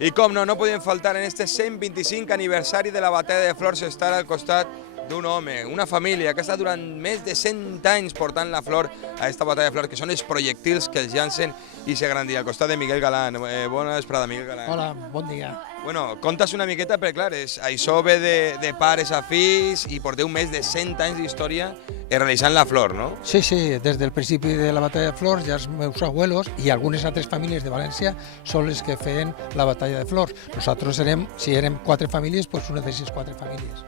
I com no podien faltar en este 125 aniversari de la batalla de Flors estar al costat d'un home, una família que ha estat durant més de 100 anys portant la flor a esta batalla de flors, que són els projectils que els llancen i se gran dia. Al costat de Miguel Galán. Bona vesprada, Miguel Galán. Hola, bon dia. Bueno, conta's una miqueta, perquè clar, això ve de pares a fills i porteu més de 100 anys d'història realitzant la flor, no? Sí, desde el principi de la batalla de Flors ja els meus abuelos i algunes altres famílies de València són les que feien la batalla de Flors. Nosaltres si érem 4 famílies, doncs una d'aquestes 4 famílies.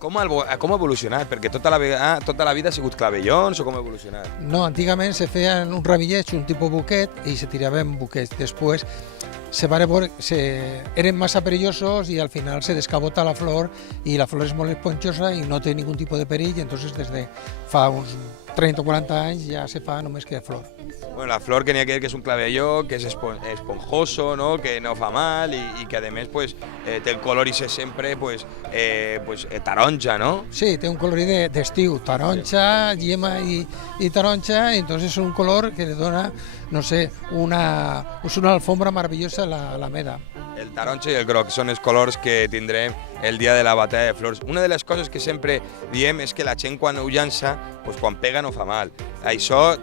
Com ha evolucionat? Perquè tota la vida ha sigut clavellons o com ha evolucionat? No, antigament se feien un ramilleig, un tipus buquet, i se tiraven buquets. Després eren massa perillosos i al final se descabota la flor i la flor és molt esponjosa i no té ningú tipus de perill, i entonces des de fa uns 30 o 40 anys ja se fa només que flor. Bueno, la flor que n'hi ha que és un clavelló, que és esponjoso, ¿no? Que no fa mal i que a més pues, té el color i sempre taronja, no? Sí, té un color d'estiu, taronja, llima i taronja, i entonces és un color que li dona, no sé, una alfombra meravellosa a la meda. El taronja i el groc són els colors que tindrem el dia de la batalla de flors. Una de les coses que sempre diem és que la gent quan ho llança, pues, quan pega no fa mal. Això,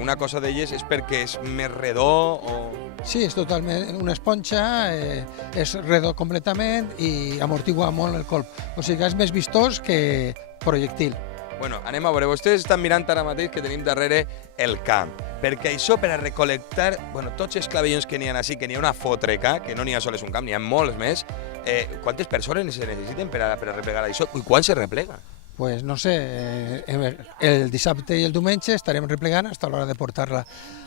una cosa d'elles és perquè és més redó o... Sí, és totalment una esponja, és redó completament i amortigua molt el colp. O sigui que és més vistós que projectil. Bueno, anem a veure, vostès estan mirant ara mateix que tenim darrere el camp, perquè això per a recol·lectar tots els clavellons que n'hi ha així, que n'hi ha una fotreca, que no n'hi ha sols un camp, n'hi ha molts més, quantes persones se necessiten per a replegar això i quan se replega? Pues no sé, el dissabte i el diumenge estarem replegant fins a l'hora de portar-la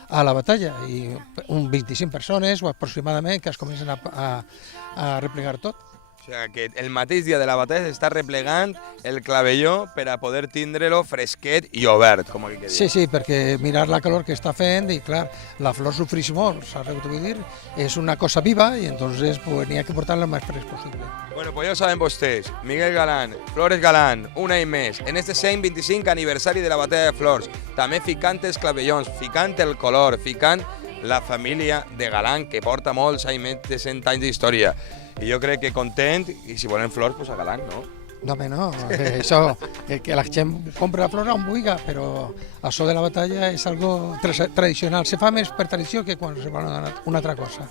a la batalla, i un 25 persones o aproximadament que es comencen a replegar tot. O sigui que el mateix dia de la batalla s'està replegant el clavelló per a poder tindre-lo fresquet i obert, com aquí que diu. Sí, perquè mirar la calor que està fent i clar, la flor sofreix molt, saps què vull dir? És una cosa viva i entonces pues, n'hi ha que portar-la el més fresc possible. Bueno, pues ja ho saben vostès, Miguel Galán, Flores Galán, un any més, en este 125 aniversari de la batalla de Flors, també ficant els clavellons, ficant el color, ficant la família de Galán, que porta molts anys, més de 100 anys d'història. I jo crec que content, i si volen flors, pues a Galán, no? No, no, això, que la gent compra la flor on vulgui, però això de la batalla és algo tradicional. Se fa més per tradició que quan se fa una altra cosa.